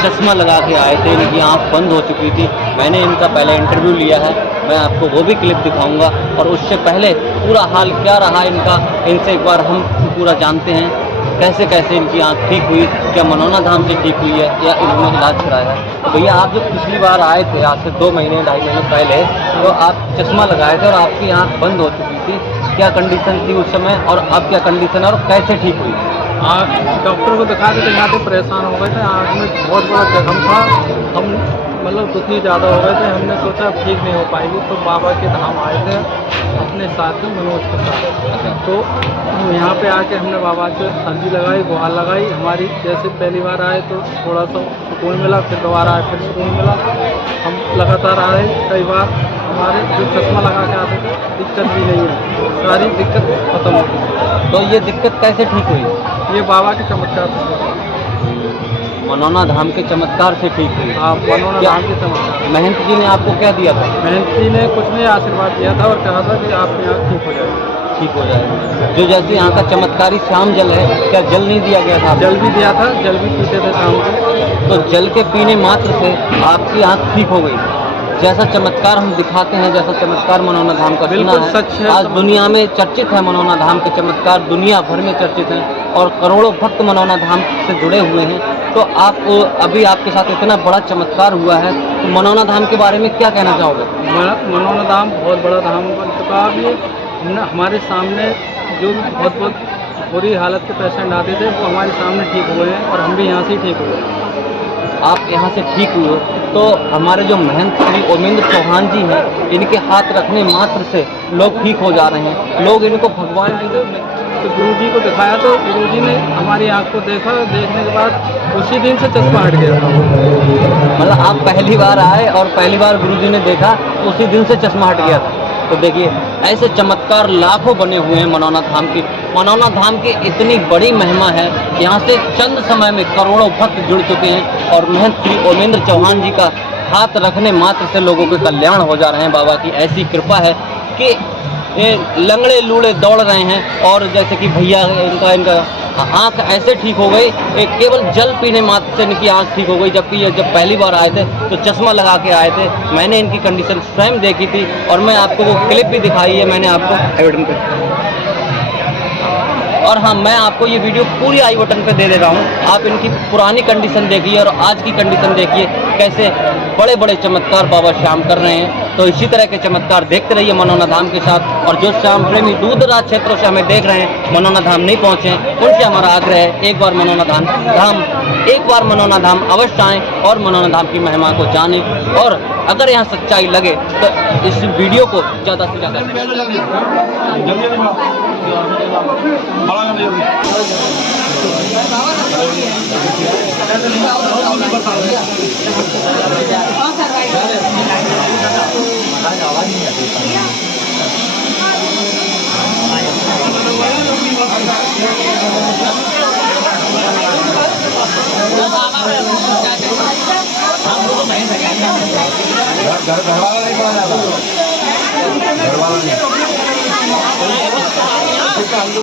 चश्मा लगा के आए थे, इनकी आँख बंद हो चुकी थी। मैंने इनका पहले इंटरव्यू लिया है, मैं आपको वो भी क्लिप दिखाऊंगा और उससे पहले पूरा हाल क्या रहा इनका, इनसे एक बार हम पूरा जानते हैं कैसे कैसे इनकी आँख ठीक हुई, क्या मनौना धाम से ठीक हुई है या इन्होंने इलाज कराया है। तो भैया आप जब पिछली बार आए थे आज से 2 महीने 2.5 महीने पहले, तो आप चश्मा लगाए थे और आपकी आँख बंद हो चुकी थी, क्या कंडीशन थी उस समय और अब क्या कंडीशन है और कैसे ठीक हुई? डॉक्टर को दिखाते दिखाते परेशान हो गए थे। आँख में बहुत बड़ा जख्म था। हम मतलब दुखी ज़्यादा हो गए थे। हमने सोचा अब ठीक नहीं हो पाएगी, तो बाबा के धाम आए थे अपने साथी मनोज के साथ। तो यहाँ पे आके हमने बाबा से अर्जी लगाई, गुहार लगाई। हमारी जैसे पहली बार आए तो थोड़ा सा सुकून मिला, फिर दोबारा आए फिर सुकून मिला। हम लगातार आए कई बार। हमारे जो चश्मा लगा के आते थे दिक्कत भी नहीं है, सारी दिक्कत खत्म हो गई। तो ये दिक्कत कैसे ठीक हुई? ये बाबा के चमत्कार से। मनौना धाम के चमत्कार से ठीक हुई। हाँ, मनौना क्या धाम के चमत्कार। महंत जी ने आपको क्या दिया था? महंत जी ने कुछ नहीं आशीर्वाद दिया था और कहा था कि आपकी आँख ठीक हो जाएगी। ठीक हो जाएगा। जो जैसे यहाँ का चमत्कारी श्याम जल है, क्या जल नहीं दिया गया था? जल भी दिया था, जल भी पीते थे शाम को। तो जल के पीने मात्र से आपकी आँख ठीक हो गई। जैसा चमत्कार हम दिखाते हैं, जैसा चमत्कार मनौना धाम का सुना बिल्कुल है, सच है। आज दुनिया में चर्चित है मनौना धाम के चमत्कार, दुनिया भर में चर्चित हैं और करोड़ों भक्त मनौना धाम से जुड़े हुए हैं। तो आप अभी आपके साथ इतना बड़ा चमत्कार हुआ है, तो मनौना धाम के बारे में क्या कहना चाहोगे? मनौना धाम बहुत बड़ा धाम बन चुका है। अभी हमने हमारे सामने जो बहुत बुरी हालत के पेशेंट आते थे वो हमारे सामने ठीक हुए हैं और हम भी यहाँ से ही ठीक हुए। आप यहाँ से ठीक हुए, तो हमारे जो महंत श्री ओमेंद्र चौहान जी हैं, इनके हाथ रखने मात्र से लोग ठीक हो जा रहे हैं, लोग इनको भगवान जी तो गुरु जी को दिखाया तो गुरु जी ने हमारी आँख को देखा, देखने के बाद उसी दिन से चश्मा हट गया था। मतलब आप पहली बार आए और पहली बार गुरु जी ने देखा तो उसी दिन से चश्मा हट गया था। तो देखिए ऐसे चमत्कार लाखों बने हुए हैं मनौना धाम की। मनौना धाम की इतनी बड़ी महिमा है, यहाँ से चंद समय में करोड़ों भक्त जुड़ चुके हैं और महंत श्री ओमेंद्र चौहान जी का हाथ रखने मात्र से लोगों के कल्याण हो जा रहे हैं। बाबा की ऐसी कृपा है कि ये लंगड़े लूड़े दौड़ रहे हैं और जैसे कि भैया इनका आँख ऐसे ठीक हो गई, एक केवल जल पीने मात्र से इनकी आँख ठीक हो गई। जबकि ये जब पहली बार आए थे तो चश्मा लगा के आए थे, मैंने इनकी कंडीशन स्वयं देखी थी और मैं आपको वो क्लिप भी दिखाई है मैंने आपको। और हाँ, मैं आपको ये वीडियो पूरी आई बटन पे दे रहा हूँ, आप इनकी पुरानी कंडीशन देखिए और आज की कंडीशन देखिए, कैसे बड़े बड़े चमत्कार बाबा श्याम कर रहे हैं। तो इसी तरह के चमत्कार देखते रहिए मनौना धाम के साथ। और जो श्याम प्रेमी दूर दराज क्षेत्रों से हमें देख रहे हैं, मनौना धाम नहीं पहुँचे, उनसे हमारा आग्रह है एक बार मनौना धाम अवश्य आएँ और मनौना धाम की महिमा को जानें। और अगर यहाँ सच्चाई लगे तो इस वीडियो को ज़्यादा से ज़्यादा घर वाला नहीं पड़ा जाता, घर वाला नहीं।